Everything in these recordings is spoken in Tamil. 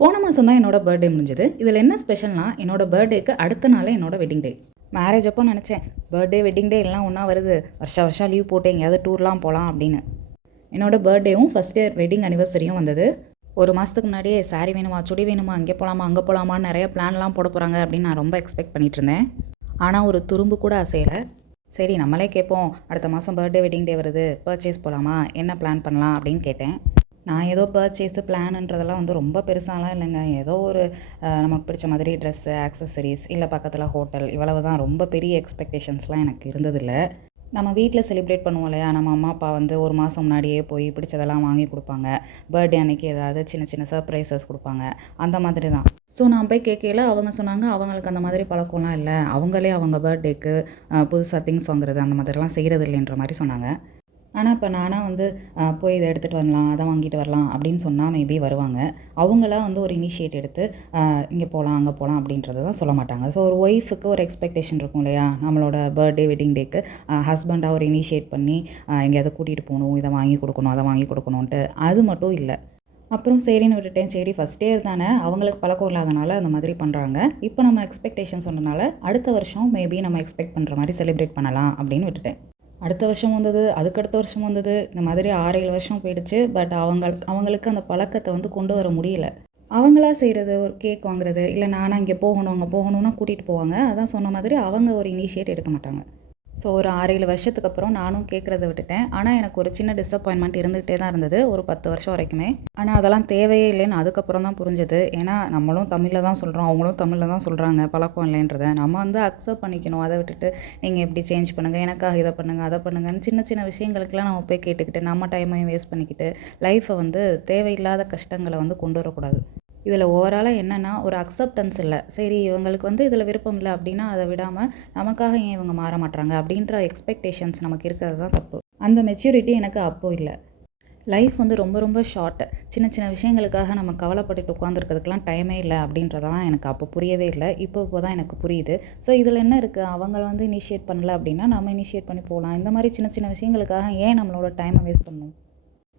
போன மாதம் தான் என்னோட பர்த்டே முடிஞ்சது. இதில் என்ன ஸ்பெஷல்னா, என்னோட பர்த்டேக்கு அடுத்த நாள் என்னோட வெட்டிங் டே. மேரேஜ் அப்போ நினச்சேன், பர்த்டே வெட்டிங் டே எல்லாம் ஒன்றா வருது, வருஷம் லீவ் போட்டு எங்கேயாவது டூர்லாம் போகலாம் அப்படின்னு. என்னோட பர்த்டேவும் ஃபஸ்ட் இயர் வெட்டிங் அனிவர்சரியும் வந்தது. ஒரு மாதத்துக்கு முன்னாடியே சாரி வேணுமா, சுடி வேணுமா, இங்கே போகலாமா, அங்கே போகலாமான்னு நிறைய பிளான்லாம் போட போகிறாங்க அப்படின்னு நான் ரொம்ப எக்ஸ்பெக்ட் பண்ணிட்டு இருந்தேன். ஆனால் ஒரு துரும்பு கூட அசையலை. சரி நம்மளே கேட்போம், அடுத்த மாதம் பர்த்டே வெட்டிங் டே வருது, பர்ச்சேஸ் போகலாமா, என்ன பிளான் பண்ணலாம் அப்படின்னு கேட்டேன். நான் ஏதோ பர்ச்சேஸு பிளானுன்றதெல்லாம் வந்து ரொம்ப பெருசாலாம் இல்லைங்க. ஏதோ ஒரு நமக்கு பிடிச்ச மாதிரி ட்ரெஸ்ஸு, ஆக்சஸரீஸ், இல்லை பக்கத்தில் ஹோட்டல், இவ்வளவு தான். ரொம்ப பெரிய எக்ஸ்பெக்டேஷன்ஸ்லாம் எனக்கு இருந்ததில்ல. நம்ம வீட்டில் செலிப்ரேட் பண்ணுவோம் இல்லையா, நம்ம அம்மா அப்பா வந்து ஒரு மாதம் முன்னாடியே போய் பிடிச்சதெல்லாம் வாங்கி கொடுப்பாங்க. பர்த்டே அன்னைக்கு ஏதாவது சின்ன சின்ன சர்ப்ரைசஸ் கொடுப்பாங்க, அந்த மாதிரி தான். ஸோ நான் போய் கேட்கல, அவங்க சொன்னாங்க அவங்களுக்கு அந்த மாதிரி பழக்கம்லாம் இல்லை, அவங்களே அவங்க பர்த்டேக்கு புதுசாக திங்ஸ் வாங்குறது அந்த மாதிரிலாம் செய்கிறது இல்லைன்ற மாதிரி சொன்னாங்க. ஆனால் இப்போ நானாக வந்து போய் இதை எடுத்துகிட்டு வரலாம், அதை வாங்கிட்டு வரலாம் அப்படின்னு சொன்னால் மேபி வருவாங்க. அவங்களாம் வந்து ஒரு இனிஷியேட் எடுத்து இங்கே போகலாம், அங்கே போகலாம் அப்படின்றத தான் சொல்ல மாட்டாங்க. ஸோ ஒரு ஒய்ஃபுக்கு ஒரு எக்ஸ்பெக்டேஷன் இருக்கும் இல்லையா, நம்மளோட பர்த்டே வெட்டிங் டேக்கு ஹஸ்பண்டாக ஒரு இனிஷியேட் பண்ணி எங்கேயாவது கூட்டிகிட்டு போகணும், இதை வாங்கி கொடுக்கணும், அதை வாங்கி கொடுக்கணுன்ட்டு. அது மட்டும் இல்லை. அப்புறம் சரின்னு விட்டுட்டேன். சரி ஃபஸ்ட் இயர் தானே, அவங்களுக்கு பழக்கம் இல்லாதனால அந்த மாதிரி பண்ணுறாங்க. இப்போ நம்ம எக்ஸ்பெக்டேஷன் சொன்னனால அடுத்த வருஷம் மேபி நம்ம எக்ஸ்பெக்ட் பண்ணுற மாதிரி செலிப்ரேட் பண்ணலாம் அப்படின்னு விட்டுட்டேன். அடுத்த வருஷம் வந்தது, அதுக்கடுத்த வருஷம் வந்தது, இந்த மாதிரி 6-7 வருஷம் போயிடுச்சு. பட் அவங்களுக்கு அந்த பழக்கத்தை வந்து கொண்டு வர முடியல. அவங்களா செய்கிறது, ஒரு கேக் வாங்குறது, இல்லை நானாக இங்கே போகணும் அங்கே போகணுன்னா கூட்டிகிட்டு போவாங்க. அதான் சொன்ன மாதிரி அவங்க ஒரு இனிஷியேட் எடுக்க மாட்டாங்க. ஸோ ஒரு 6-7 வருஷத்துக்கு அப்புறம் நானும் கேட்குறத விட்டுட்டேன். ஆனால் எனக்கு ஒரு சின்ன டிசப்பாயின்மெண்ட் இருந்துகிட்டே தான் இருந்தது, ஒரு 10 வருஷம் வரைக்குமே. ஆனால் அதெல்லாம் தேவையே இல்லைன்னு அதுக்கப்புறம் தான் புரிஞ்சது. ஏன்னா நம்மளும் தமிழில் தான் சொல்கிறோம், அவங்களும் தமிழில் தான் சொல்கிறாங்க, பழக்கம் இல்லைன்றதை நம்ம வந்து அக்செப்ட் பண்ணிக்கணும். அதை விட்டுட்டு நீங்கள் எப்படி சேஞ்ச் பண்ணுங்கள், எனக்காக இதை பண்ணுங்கள், அதை பண்ணுங்கன்னு சின்ன சின்ன விஷயங்களுக்கெல்லாம் நம்ம போய் கேட்டுக்கிட்டு நம்ம டைமையும் வேஸ்ட் பண்ணிக்கிட்டு லைஃப்பை வந்து தேவையில்லாத கஷ்டங்களை வந்து கொண்டு வரக்கூடாது. இதில் ஓவராலாக என்னென்னா, ஒரு அக்செப்டன்ஸ் இல்லை. சரி இவங்களுக்கு வந்து இதில் விருப்பம் இல்லை அப்படின்னா அதை விடாமல் நமக்காக ஏன் இவங்க மாற மாட்டாங்க அப்படின்ற எக்ஸ்பெக்டேஷன்ஸ் நமக்கு இருக்கிறது தான் தப்பு. அந்த மெச்சூரிட்டி எனக்கு அப்போது இல்லை. லைஃப் வந்து ரொம்ப ரொம்ப ஷார்ட்டு. சின்ன சின்ன விஷயங்களுக்காக நம்ம கவலைப்பட்டுட்டு உட்காந்துருக்கிறதுக்கெலாம் டைமே இல்லை அப்படின்றதெல்லாம் எனக்கு அப்போ புரியவே இல்லை. இப்போ தான் எனக்கு புரியுது. ஸோ இதில் என்ன இருக்குது, அவங்கள வந்து இனிஷியேட் பண்ணல அப்படின்னா நம்ம இனிஷியேட் பண்ணி போகலாம். இந்த மாதிரி சின்ன சின்ன விஷயங்களுக்காக ஏன் நம்மளோட டைமை வேஸ்ட் பண்ணணும்?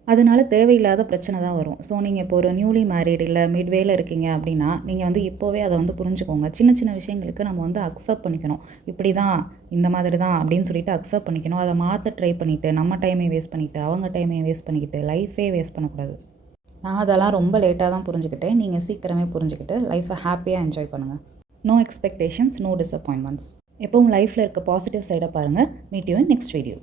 அதனால தேவையில்லாத பிரச்சனை தான் வரும். ஸோ நீங்கள் இப்போ ஒரு நியூலி மேரிட் இல்லை மிட்வேல இருக்கீங்க அப்படின்னா, நீங்கள் வந்து இப்போவே அதை வந்து புரிஞ்சுக்கோங்க. சின்ன சின்ன விஷயங்களுக்கு நம்ம வந்து அக்செப்ட் பண்ணிக்கணும். இப்படி தான், இந்த மாதிரி தான் அப்படின்னு சொல்லிட்டு அக்செப்ட் பண்ணிக்கணும். அதை மாற்ற ட்ரை பண்ணிவிட்டு நம்ம டைமையும் வேஸ்ட் பண்ணிவிட்டு அவங்க டைமையும் வேஸ்ட் பண்ணிக்கிட்டு லைஃபே வேஸ்ட் பண்ணக்கூடாது. நான் அதெல்லாம் ரொம்ப லேட்டாக தான் புரிஞ்சுக்கிட்டேன். நீங்கள் சீக்கிரமே புரிஞ்சுக்கிட்டு லைஃப்பை ஹாப்பியாக என்ஜாய் பண்ணுங்கள். No expectations, no disappointments. எப்பவும் லைஃப்பில் இருக்க பாசிட்டிவ் சைடை பாருங்கள். Meet you in next video.